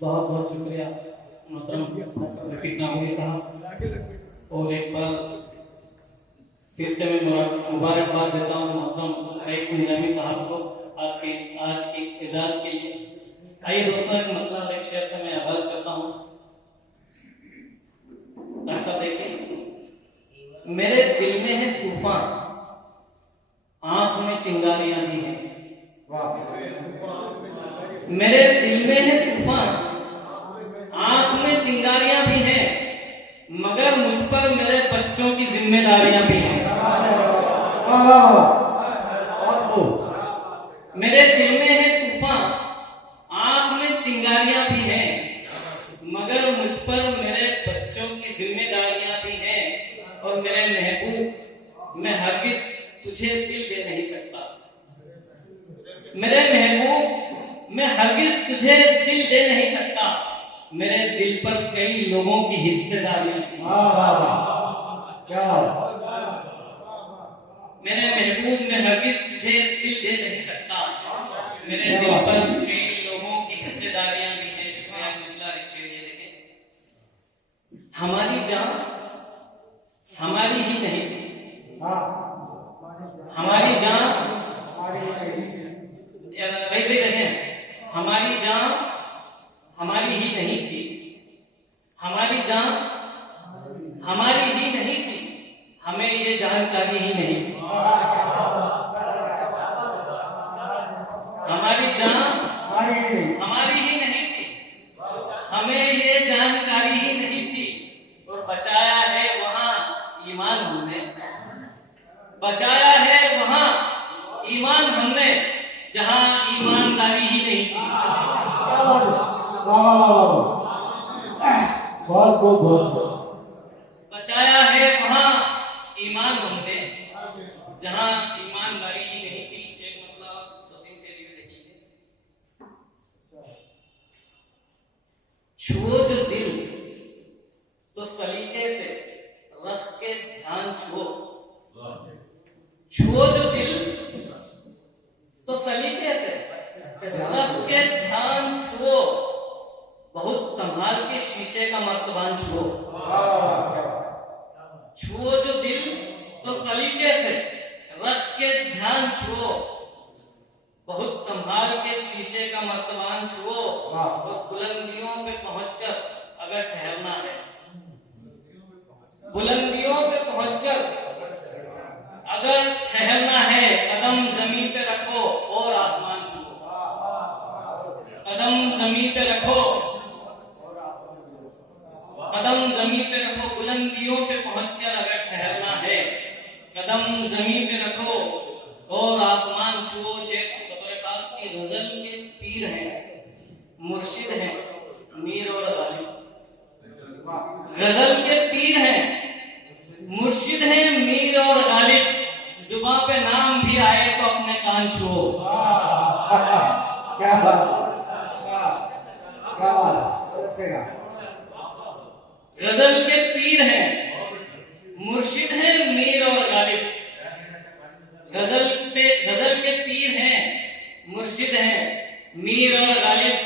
बहुत बहुत शुक्रिया मोहतरम डॉक्टर रफीक नागौरी साहब। और एक बार फिर से मैं मुबारकबाद देता हूँ मोहतरम फैज निजामी साहब को आज की इस एजाज के लिए। आइए दोस्तों, एक मतलब एक शेर से मैं आगाज करता हूँ। अच्छा देखिए, मेरे दिल में है तूफान, आंख में चिंगारियां भी हैं। मेरे दिल में है तूफान, आंख में चिंगारियां भी हैं, मगर मुझ पर मेरे बच्चों की जिम्मेदारियां भी हैं। मेरे दिल में है तूफान, आंख में चिंगारियां भी हैं, मगर मुझ पर मेरे बच्चों की जिम्मेदारियां भी हैं। और मेरे महबूब, मैं हरगिज तुझे दिल दे नहीं सकता। मेरे महबूब, मैं हरगिज तुझे दिल दे नहीं सकता। मेरे दिल पर कई लोगों की हिस्सेदारियां भी हैं। मेरे महबूब, मैं हरगिज तुझे दिल दे नहीं सकता। मेरे दिल पर कई लोगों की हिस्सेदारियां भी हैं। शुक्रिया। मतलब रिक्शे ये देखें, हमारी जान हमारी ही नहीं थी। हमारी जान हमारी जान हमारी ही नहीं थी। हमारी जान हमारी ही नहीं थी, हमें ये जानकारी ही नहीं थी। हमारी जान हमारी ही नहीं थी, हमें ये जानकारी ही नहीं थी। और बचाया है वहां ईमान हमने, बचाया है वहां ईमान हमने, जहां ईमानदारी ही नहीं थी। बहुत बहुत बहुत बचाया है वहां ईमान हमने, जहां ईमानदारी ही नहीं थी। एक मतलब दो तीन शेर भी देख लीजिए। छुओ जो दिल तो सलीके से रख के ध्यान छुओ। छुओ जो दिल तो सलीके से रख के ध्यान छुओ। बहुत संभाल के शीशे का मर्तबान छुओ। छुओ जो दिल तो सलीके से रख के ध्यान छुओ। बहुत संभाल के शीशे का मर्तबान छुओ। और बुलंदियों पे पहुंचकर अगर ठहरना है, बुलंदियों पे पहुंचकर अगर ठहरना है, कदम जमीन पे रखो और आसमान छुओ। कदम जमीन पे रखो, कदम जमीन पे रखो। बुलंदियों पे पहुंचकर अगर ठहरना है, कदम जमीन पे रखो और आसमान छुओ। शेख बतौर खास की गजल के पीर हैं, मुर्शिद हैं मीर और गालिब। गजल के पीर हैं, मुर्शिद हैं मीर और गालिब। जुबां पे नाम भी आए तो अपने कान छुओ। क्या बात, क्या बात, अच्छेगा। गजल के पीर हैं, मुर्शिद हैं मीर और गालिब। गजल के पीर हैं, मुर्शिद हैं मीर और गालिब।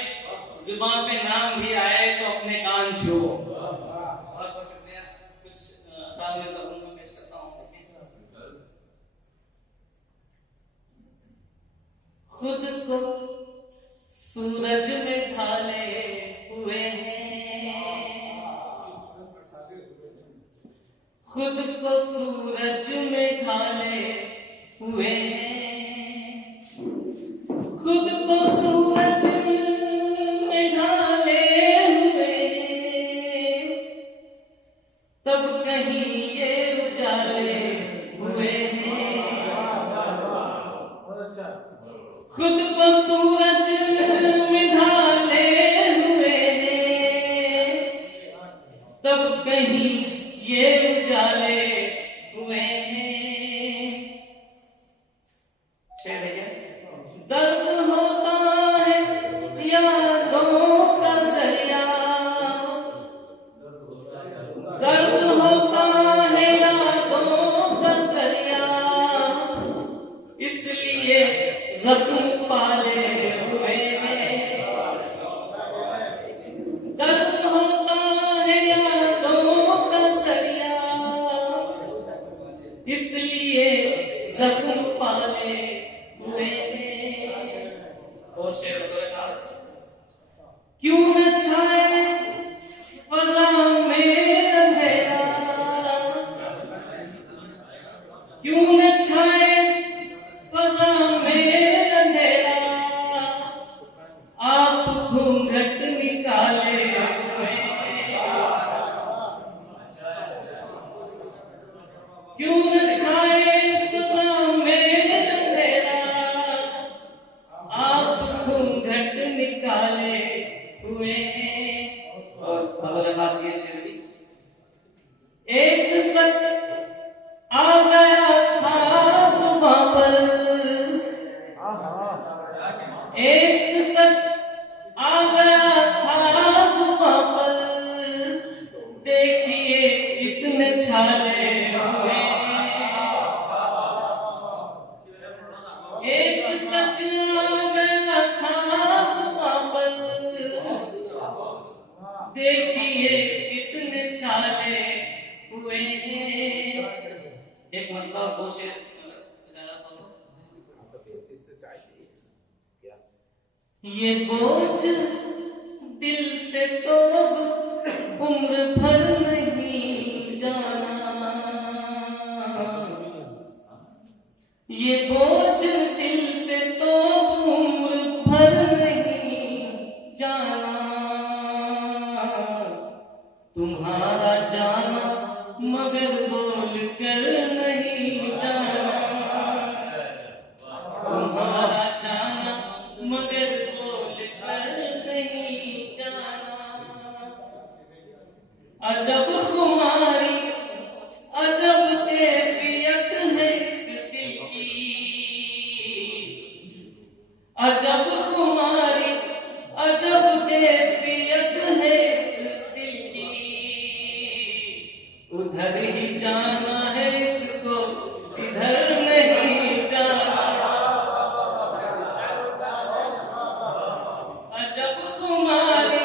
जुबां पे नाम भी आए तो अपने कान छुओ। बहुत बहुत शुक्रिया। कुछ साल में तब मैं पेश करता हूँ। खुद को सूरज में ढाले हुए हैं, खुद को सूरज में ढाले हुए हैं, खुद को सूरज में ढाले हुए हैं, तब कहीं ये उजाले हुए हैं। खुद को सूरज में ढाले हुए हैं, तब कहीं ये उजाले हुए हैं। क्यों न छाए फजा में अंधेरा, क्यों न छाए फजा में अंधेरा, आप घूंघट निकाले हुए, क्यों न छाए फजा में अंधेरा, आप घूंघट निकाले हुए। और बतौर खास ये शेर जी, एक सच आ गया था सुबह पर, एक सच आ गया था सुबह पर, देखिए इतने छाले हुए। एक सच आ गया था सुबह पर, देखिए कितने छाले हुए। एक मतलब वो शेर जरा तो, ये बोझ दिल से तो अब उम्र भर नहीं जाना, ये बोझ दिल से तो अब उम्र भर नहीं जाना, तुम्हारा जाना मगर बोल कर नहीं जाना, तुम्हारा जाना मगर बोल कर नहीं जाना। अजब खुमारी अजब कैफियत है इस दिल की, अजब खुमारी अजब कैफियत है इस दिल की, उधर ही जाना है इसको जिधर नहीं जाना। अजब खुमारी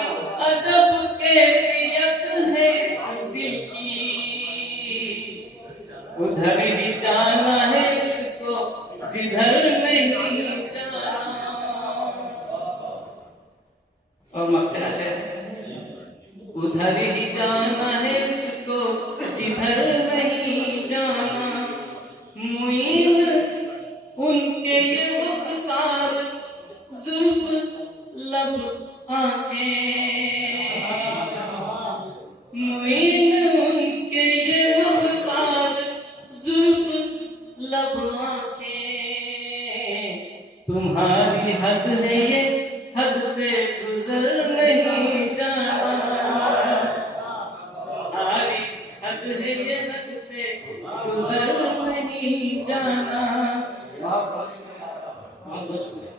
अजब कैफियत है इस दिल की, उधर ही जाना है इसको जिधर नहीं जाना। और मक्का से उधर ही जाना है इसको जिधर नहीं जाना। मुईन उनके ये रुखसार जुल्फ लब आंखें, मुईन उनके ये रुखसार जुल्फ लब आंखें, तुम्हारी हद है ये हद से गुजर नहीं जाना, तुम्हारी हद है ये हद से गुजर नहीं जाना। बहुत बहुत शुक्रिया।